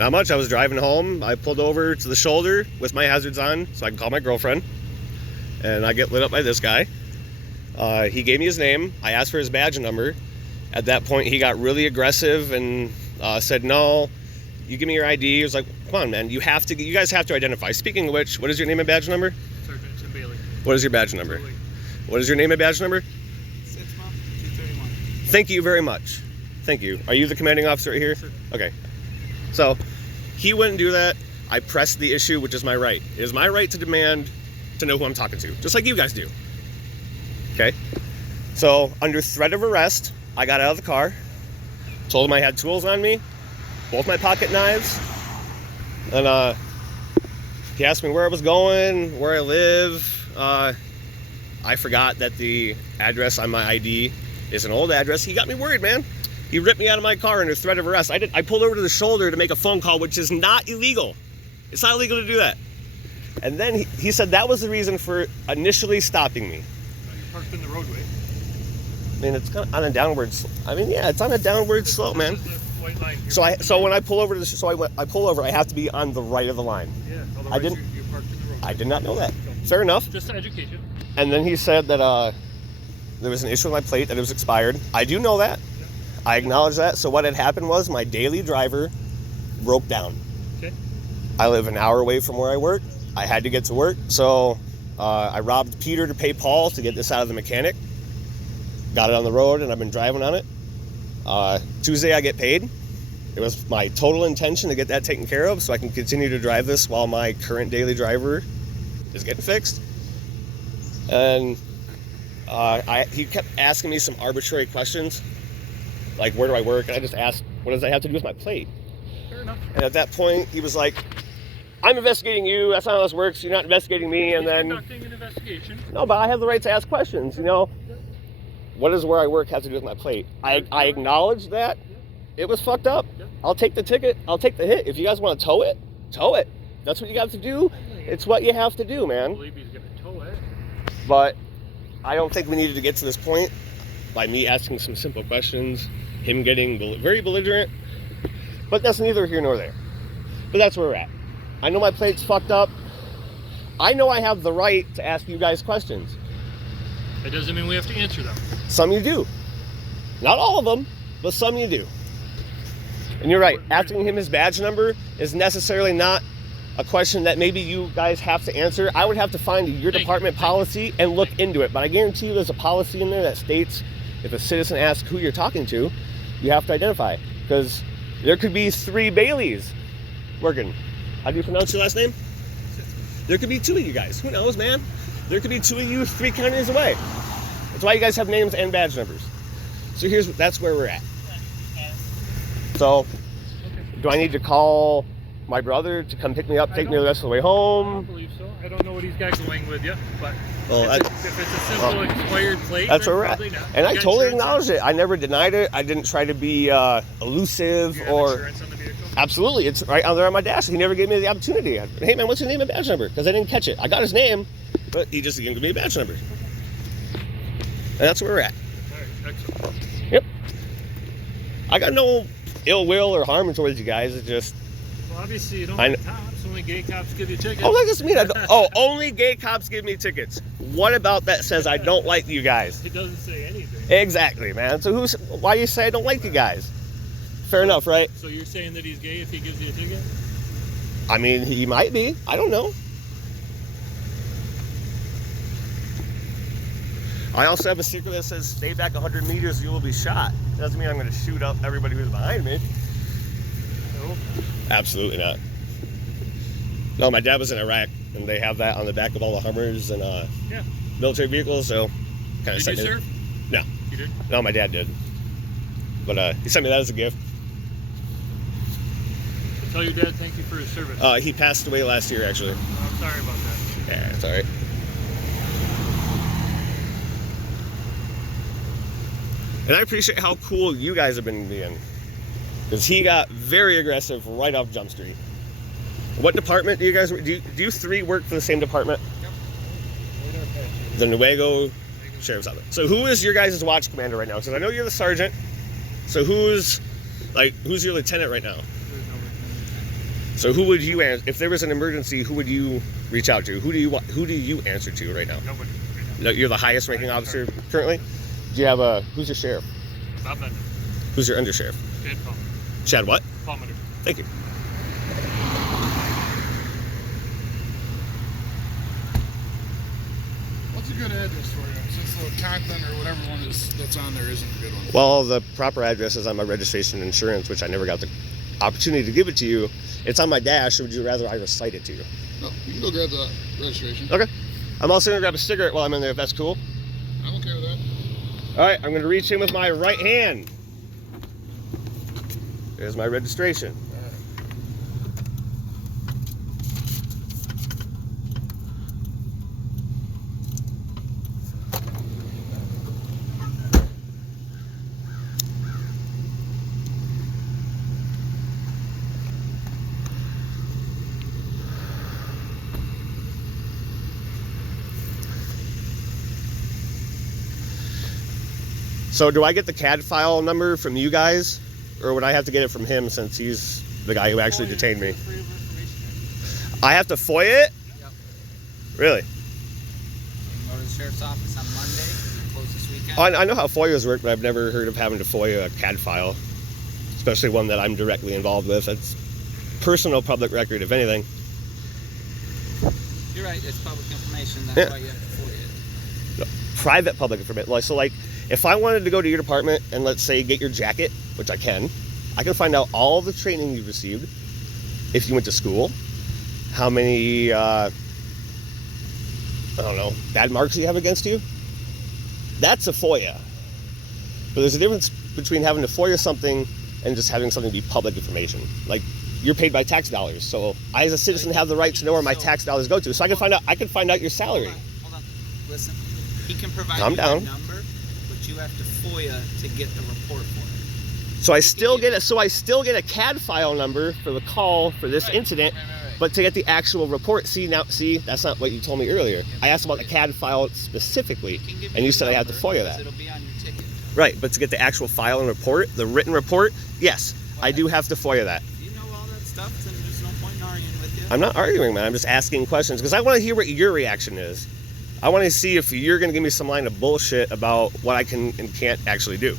Not much. I was driving home. I pulled over to the shoulder with my hazards on so I can call my girlfriend. And I get lit up by this guy. He gave me his name. I asked for his badge number. At that point, he got really aggressive and said, no, you give me your ID. He was like, come on, man. You guys have to identify. Speaking of which, what is your name and badge number? Sergeant Tim Bailey. What is your badge number? Julie. What is your name and badge number? 6-231. Thank you very much. Thank you. Are you the commanding officer right here? Sir. Okay. So he wouldn't do that. I pressed the issue, which is my right. It is my right to demand to know who I'm talking to, just like you guys do. Okay? So under threat of arrest, I got out of the car, told him I had tools on me, both my pocket knives, and he asked me where I was going, where I live. I forgot that the address on my ID is an old address. He got me worried, man. He ripped me out of my car under threat of arrest. I pulled over to the shoulder to make a phone call, which is not illegal. It's not illegal to do that. And then he said that was the reason for initially stopping me. You parked in the roadway. I mean, it's kind of on a downward slope. I mean, yeah, it's on a downward slope, man. White line. So when I pull over I pull over, I have to be on the right of the line. Yeah, otherwise didn't- you parked in the roadway. I did not know that. Fair enough. Just education. And then he said that there was an issue with my plate, that it was expired. I do know that. Yeah. I acknowledge that. So what had happened was my daily driver broke down. Okay. I live an hour away from where I work. I had to get to work, so I robbed Peter to pay Paul to get this out of the mechanic. Got it on the road, and I've been driving on it. Tuesday I get paid. It was my total intention to get that taken care of so I can continue to drive this while my current daily driver is getting fixed. And he kept asking me some arbitrary questions, like where do I work? And I just asked, what does that have to do with my plate? Fair enough. And at that point, he was like, I'm investigating you. That's not how this works. You're not investigating me. And He's then, conducting an investigation. no, but I have the right to ask questions, you know. What does where I work have to do with my plate? I acknowledge that it was fucked up. I'll take the ticket. I'll take the hit. If you guys want to tow it, tow it. That's what you got to do. It's what you have to do, I man. believe he's going to tow it. But I don't think we needed to get to this point by me asking some simple questions, him getting very belligerent. But that's neither here nor there. But that's where we're at. I know my plate's fucked up. I know I have the right to ask you guys questions. It doesn't mean we have to answer them. Some you do. Not all of them, but some you do. And you're right. Asking him his badge number is necessarily not a question that maybe you guys have to answer. I would have to find your department policy and look into it. But I guarantee you there's a policy in there that states if a citizen asks who you're talking to, you have to identify. Because there could be 3 Baileys working. How do you pronounce your last name? There could be 2 of you guys. Who knows, man? There could be 2 of you 3 counties away. That's why you guys have names and badge numbers. So that's where we're at. So, do I need to call my brother to come pick me up, take me the rest of the way I don't home? believe so. I don't know what he's got going with you, but Well, if it's a simple expired plate, that's then where we're at. probably not. And I You got totally insurance acknowledge it. I never denied it. I didn't try to be elusive You have or... insurance on the vehicle? Absolutely. It's right out there on my dash. He never gave me the opportunity. Hey, man, what's your name and badge number? Because I didn't catch it. I got his name, but he just didn't give me a badge number. And that's where we're at. All right, excellent. Yep. I got no ill will or harm towards you guys. It's just... Well, obviously you don't I have cops. Only gay cops give you tickets. Oh, that doesn't mean only gay cops give me tickets. What about that says I don't like you guys? It doesn't say anything. Exactly, man. So why you say I don't like you guys? Fair enough, right? So you're saying that he's gay if he gives you a ticket? I mean, he might be. I don't know. I also have a sticker that says, stay back 100 meters, you will be shot. Doesn't mean I'm going to shoot up everybody who's behind me. No. Absolutely not. No, my dad was in Iraq, and they have that on the back of all the Hummers and Yeah. military vehels, so kind of Did you serve? No. You did? No, my dad did. But he sent me that as a gift. Tell your dad thank you for his service. He passed away last year, actually. I'm sorry about that. Yeah, it's all right. And I appreciate how cool you guys have been being. Because he got very aggressive right off Jump Street. What department do you guys, do you 3 work for the same department? Yep. The Newaygo Sheriff's Office. So who is your guys' watch commander right now? Because I know you're the sergeant. So who's your lieutenant right now? There's no reason. So who would you answer if there was an emergency? Who would you reach out to? Who do you answer to right now? Nobody. Right now. No, you're the highest ranking officer currently. Do you have a who's your sheriff? Bob Bender. Who's your undersheriff? Chad Palmer. Chad what? Palmer. Thank you. What's a good address for you? Since the Conklin or whatever one that's on there isn't a good one. Well, the proper address is on my registration and insurance, which I never got the opportunity to give it to you. It's on my dash, or would you rather I recite it to you? No, you can go grab the registration. Okay. I'm also gonna grab a cigarette while I'm in there, if that's cool. I'm okay with that. All right, I'm gonna reach in with my right hand. There's my registration. So do I get the CAD file number from you guys, or would I have to get it from him since he's the guy who actually detained me? I have to FOIA it? Yep. Really? You can go to the sheriff's office on Monday. We close this weekend. I know how FOIAs work, but I've never heard of having to FOIA a CAD file, especially one that I'm directly involved with. It's personal public record, if anything. You're right. It's public information. That's why you have to FOIA it. Private public information. So like, if I wanted to go to your department and let's say get your jacket, which I can find out all the training you've received, if you went to school, how many, I don't know, bad marks you have against you. That's a FOIA. But there's a difference between having to FOIA something and just having something be public information. Like, you're paid by tax dollars, so I as a citizen have the right to know where my tax dollars go to. So I can find out your salary. Hold on. Listen. He can provide Calm you down. a number, but you have to FOIA to get the report for it. So I still get a CAD file number for the call for this incident, but to get the actual report. See, that's not what you told me earlier. I asked about the CAD file specifically, and you said I had to FOIA that. It'll be on your ticket. Right, but to get the actual file and report, the written report, yes, I do have to FOIA that. You know all that stuff, then there's no point in arguing with you. I'm not arguing, man. I'm just asking questions because I want to hear what your reaction is. I want to see if you're going to give me some line of bullshit about what I can and can't actually do.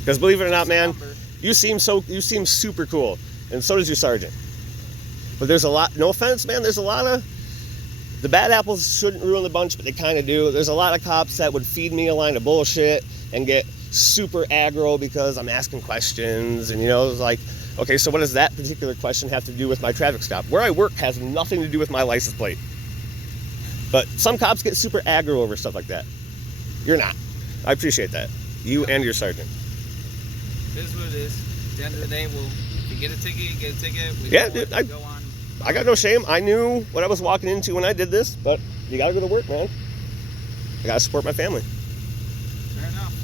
Because believe it or not, man, you seem super cool, and so does your sergeant. But there's a lot. No offense, man. There's a lot of the bad apples shouldn't ruin the bunch, but they kind of do. There's a lot of cops that would feed me a line of bullshit and get super aggro because I'm asking questions, and it's like, okay, so what does that particular question have to do with my traffic stop? Where I work has nothing to do with my license plate. But some cops get super aggro over stuff like that. You're not. I appreciate that. You and your sergeant. It is what it is. At the end of the day, if you get a ticket, you get a ticket. Yeah, dude, I got no shame. I knew what I was walking into when I did this, but you gotta go to work, man. I gotta support my family. Fair enough.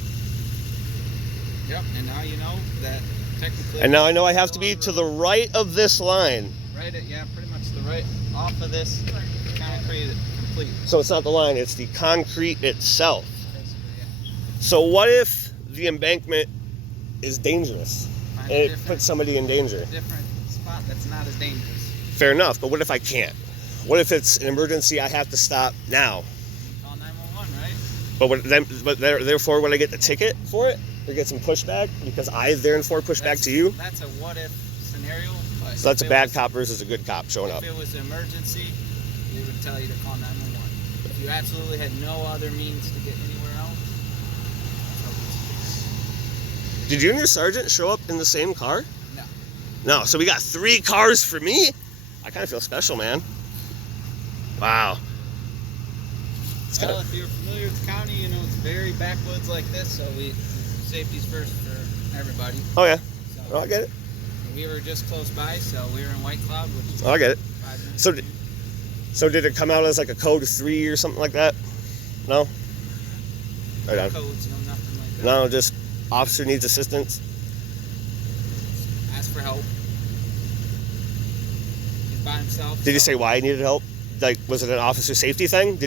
Yep, and now you know that technically... And now I know I have to be to the right of this line. Yeah, pretty much the right off of this concrete complete. So it's not the line, it's the concrete itself. Basically, yeah. So what if the embankment is dangerous and it puts somebody in danger? Different spot that's not as dangerous. Fair enough, but what if I can't? What if it's an emergency I have to stop now? Call 911, right? But therefore, would I get the ticket for it? Or get some pushback? Because I therefore push back to you? That's a what-if scenario. So that's a bad cop versus a good cop showing up. If it was an emergency, we would tell you to call 911. If you absolutely had no other means to get anywhere else, Did you and your sergeant show up in the same car? no. No, so we got 3 cars for me? I kind of feel special, man. Wow. Well, if you're familiar with the county, you know it's very backwoods like this, so safety's first for everybody. Oh, yeah. So, Oh, I get it. we were just close by, so we were in White Cloud, which is Oh, I get it. 5 minutes. So did it come out as like a code 3 or something like that? No? Right on. Codes, no, nothing like that. No, just officer needs assistance. Ask for help. He's by himself. Did he so- say why he needed help? Like, was it an officer safety thing?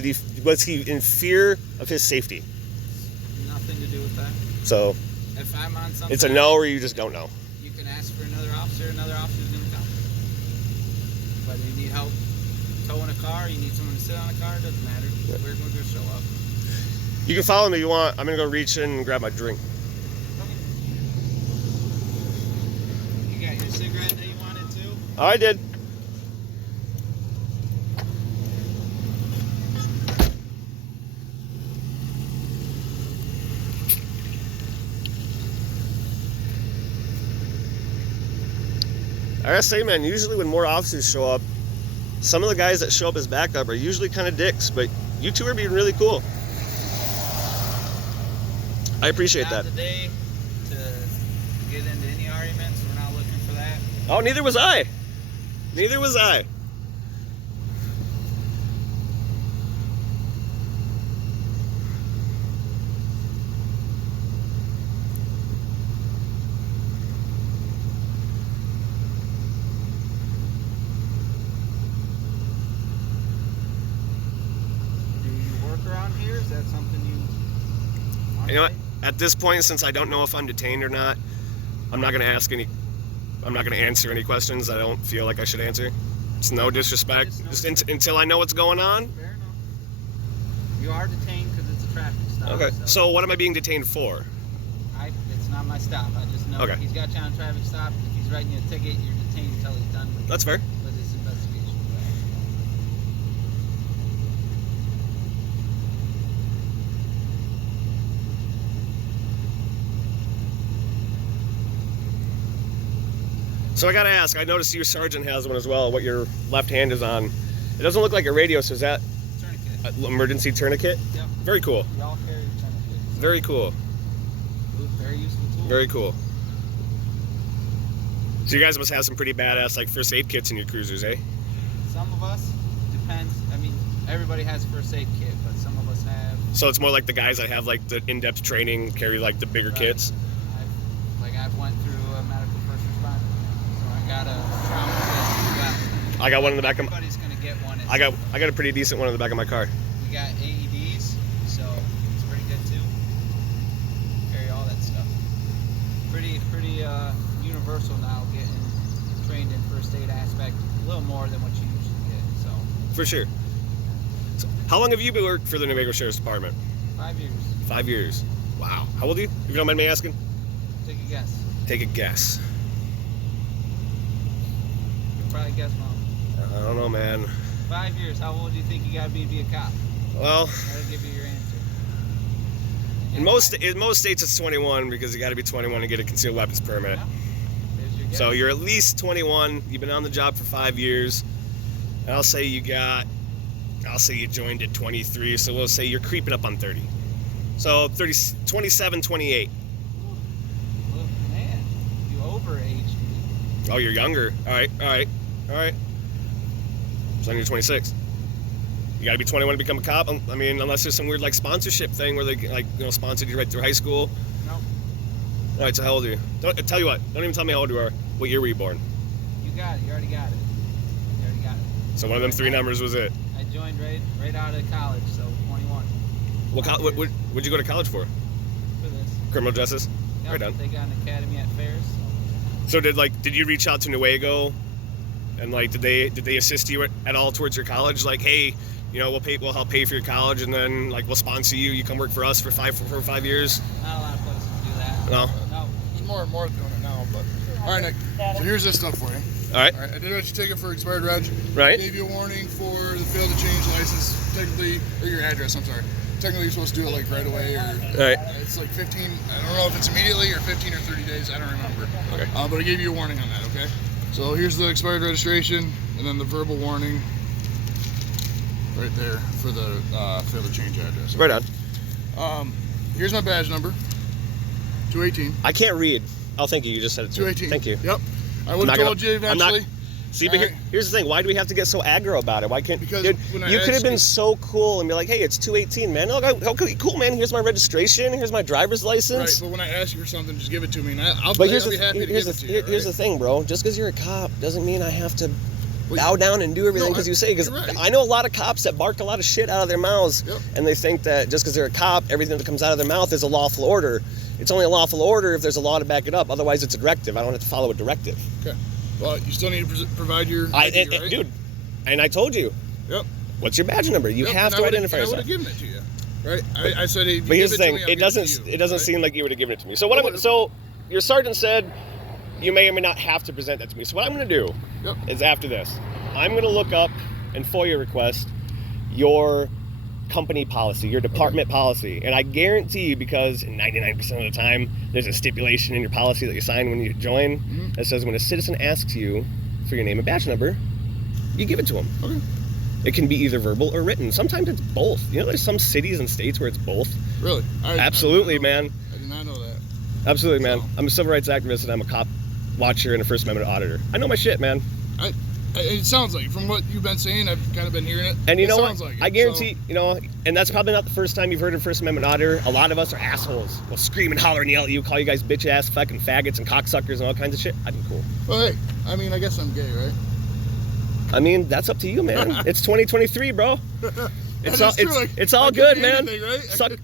Was he in fear of his safety? Nothing to do with that. So If I'm on something, it's a no, or you just don't know. you can ask for another officer's going to come. Whether you need help towing a car, you need someone to sit on a car, doesn't matter. We're going to show up. You can follow me if you want. I'm gonna go reach in and grab my drink. You got your cigarette that you wanted to? Oh, I did. I gotta say, man, usually when more officers show up, some of the guys that show up as backup are usually kind of dicks, but you two are being really cool. I appreciate that. Not today to get into any arguments. We're not looking for that. Oh, neither was I. Neither was I. Do you work around here? Is that something you want You know to what? say? At this point, since I don't know if I'm detained or not, I'm not gonna answer any questions I don't feel like I should answer. It's no disrespect. Just until I know what's going on. Fair enough. You are detained because it's a traffic stop. Okay. So what am I being detained for? It's not my stop. I just know Okay. if he's got you on a traffic stop. If he's writing you a ticket, you're detained until he's done with, That's fair. with his investigation. So I gotta ask. I noticed your sergeant has one as well. What your left hand is on. It doesn't look like a radio. So is that Tourniquet. an emergency tourniquet? Yep. Very cool. We all carry tourniquets. Very cool. Very useful tool. Very cool. So you guys must have some pretty badass like first aid kits in your cruisers, eh? Some of us, depends. I mean, everybody has a first aid kit, but some of us have. So it's more like the guys that have like the in-depth training carry like the bigger Right. kits. I've went through a medical first responder, so I got a trauma kit as well. I got one in the back of my, Everybody's gonna get one. I got a pretty decent one in the back of my car. We got AEDs, so it's pretty good too. Carry all that stuff. Pretty universal now, getting trained in first aid aspect a little more than what you usually get. So For sure. So, how long have you been working for the Newaygo Sheriff's Department? 5 years. 5 years. Wow. How old are you? If you don't mind me asking? Take a guess. Take a guess. You can probably guess wrong. I don't know, man. 5 years. How old do you think you gotta be a cop? Well, That'll give you your answer. in most states it's 21 because you got to be 21 to get a concealed weapons permit. Yeah. There's your guess. So you're at least 21. You've been on the job for 5 years. And I'll say you joined at 23. So we'll say you're creeping up on 30. So 27, 28. Look, man, you overaged me. Oh, you're younger. All right. So then you're 26. You gotta be 21 to become a cop. I mean, unless there's some weird like sponsorship thing where they like sponsored you right through high school. Nope. All right. So how old are you? Tell you what. Don't even tell me how old you are. What year were you born? You got it. You already got it. So one of them three numbers was it. I joined right out of college, so 21. What'd you go to college for? For this. Criminal justice. Yep, Right on. They got an academy at fairs. So did you reach out to Newaygo, and like did they assist you at all towards your college? Like, hey, we'll help pay for your college, and then like we'll sponsor you. You come work for us for 5 years. Not a lot of places do that. No. No. There's more and more doing it now, but all right, Nick. So here's this stuff for you. All right. All right, I did let you take it for expired reg. Right. Gave you a warning for the fail to change license. Technically, or your address. I'm sorry. Technically, you're supposed to do it like right away, or All right. it's like 15. I don't know if it's immediately or 15 or 30 days. I don't remember. Okay. But I gave you a warning on that. Okay. So here's the expired registration, and then the verbal warning right there for the fail to change address. Right on. Here's my badge number. 218. I can't read. Oh, thank you. You just said it. To me. 218. Thank you. Yep. I would have told you I'm not- eventually. See, but here's the thing. Why do we have to get so aggro about it? Why can't? Because dude, when I you could have asked been you- so cool and be like, "Hey, it's 218, man. Okay, cool, man. Here's my registration. Here's my driver's Right, license." but when I ask you for something, just give it to me, and I'll But be happy to give it to you. here's the thing, bro. Just because you're a cop doesn't mean I have to bow down and do everything because you say. Because you're right. I know a lot of cops that bark a lot of shit out of their mouths, Yep. and they think that just because they're a cop, everything that comes out of their mouth is a lawful order. It's only a lawful order if there's a law to back it up. Otherwise, it's a directive. I don't have to follow a directive. Okay. Well, you still need to provide your ID, right? Dude, And I told you. Yep. What's your badge number? You have to identify yourself. I would have given it to you. Right? I said, if you but here's give the it thing: to me, it doesn't seem like you would have given it to me. So so your sergeant said you may or may not have to present that to me. So what I'm going to do is after this, I'm going to look up and FOIA request your company policy, your department policy, and I guarantee you, because 99% of the time there's a stipulation in your policy that you sign when you join that says when a citizen asks you for your name and badge number, you give it to them. Okay. It can be either verbal or written. Sometimes it's both. You know, there's some cities and states where it's both. Really? Absolutely, man. I did not know that. Absolutely, man. I'm a civil rights activist and I'm a cop watcher and a First Amendment auditor. I know my shit, man. It sounds like, from what you've been saying, I've kind of been hearing it. And you know what? Like I guarantee, you know, and that's probably not the first time you've heard of First Amendment auditor. A lot of us are assholes. We'll scream and holler and yell at you, call you guys bitch ass fucking faggots and cocksuckers and all kinds of shit. I'd be cool. Well, hey, I mean, I guess I'm gay, right? I mean, that's up to you, man. It's 2023, bro. It's all good, man. Anything, right?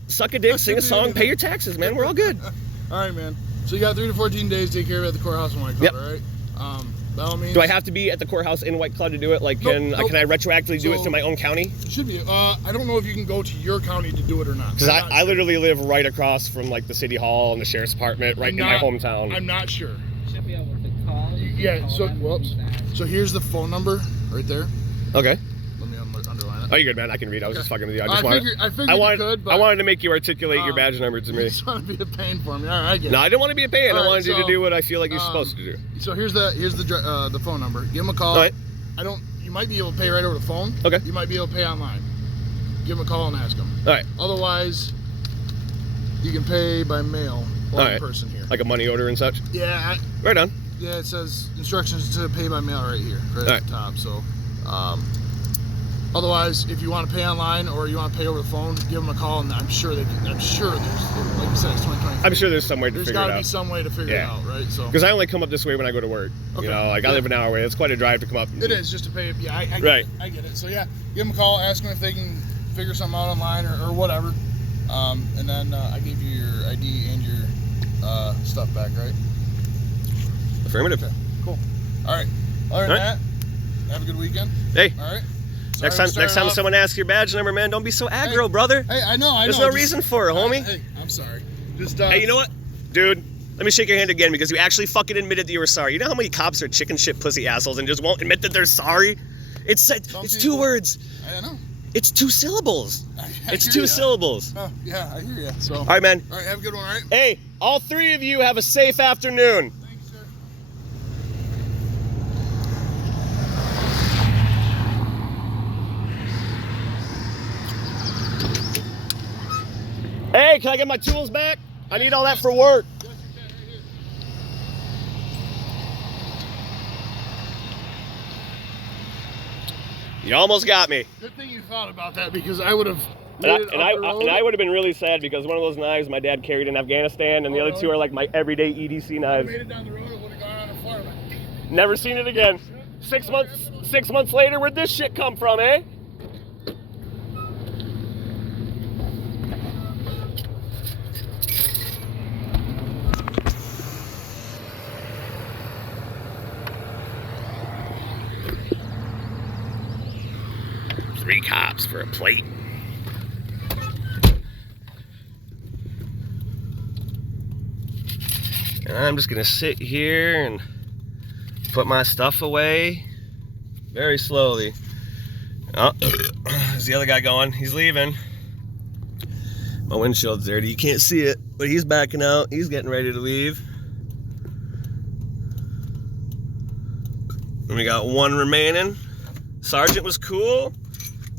Suck a dick, sing a song, pay your taxes, man. We're all good. All right, man. So you got 3 to 14 days to take care of it at the courthouse in White Cloud, all right? By all means. Do I have to be at the courthouse in White Cloud to do it? Like, can I retroactively do it through my own county? It should be. I don't know if you can go to your county to do it or not. Because I literally live right across from like the city hall and the sheriff's department, right in my hometown. I'm not sure. Should be able to call. Yeah. So, whoops. So here's the phone number right there. Okay. Let me underline it. Oh, you're good, man. I can read. I was just fucking with you. I figured you could, but I wanted to make you articulate your badge number to me. You just want to be a pain for me. All right, I get it. No, I didn't want to be a pain. I wanted you to so, do what I feel like you're supposed to do. So here's the phone number. Give them a call. All right. You might be able to pay right over the phone. Okay. You might be able to pay online. Give them a call and ask them. All right. Otherwise, you can pay by mail or in person here. Like a money order and such? Yeah. Right on. Yeah, it says instructions to pay by mail right here, right at the top. So, otherwise, if you want to pay online or you want to pay over the phone, give them a call, and I'm sure there's, like you said, it's 2020. I'm sure there's some way to figure it out. There's got to be some way to figure it out, right? So, because I only come up this way when I go to work. Okay. You know, like I live an hour away. It's quite a drive to come up. It is just to pay. Yeah, I get it. So yeah, give them a call, ask them if they can figure something out online or whatever, and then I gave you your ID and your stuff back, right? Affirmative. Okay, cool. All right. Other than that, have a good weekend. Hey. All right. Next time someone asks your badge number, man, don't be so aggro, brother. Hey, I know. There's no reason for it, homie. Hey, I'm sorry. Just hey, you know what? Dude, let me shake your hand again because you actually fucking admitted that you were sorry. You know how many cops are chicken shit pussy assholes and just won't admit that they're sorry? It's 2 words. I know. It's 2 syllables. It's 2 ya. syllables. Oh, yeah, I hear you. So. All right, man. All right, have a good one, all right? Hey, all 3 of you have a safe afternoon. Thank you, sir. Hey, can I get my tools back? I need all that for work. Yes, you can, right here. You almost got me. Good thing you thought about that because I would have. And I would have been really sad because one of those knives my dad carried in Afghanistan, and the other 2 are like my everyday EDC knives. I made it down the road, it would have gone on a farm. Never seen it again. 6 months later, where'd this shit come from, eh? Three cops for a plate. And I'm just gonna sit here and put my stuff away very slowly. Oh, there's the other guy going. He's leaving. My windshield's dirty. You can't see it, but he's backing out. He's getting ready to leave. And we got 1 remaining. Sergeant was cool.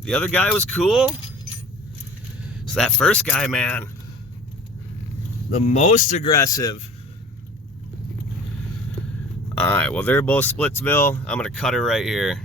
The other guy was cool. So that first guy, man, the most aggressive. All right, well, they're both Splitsville. I'm gonna cut her right here.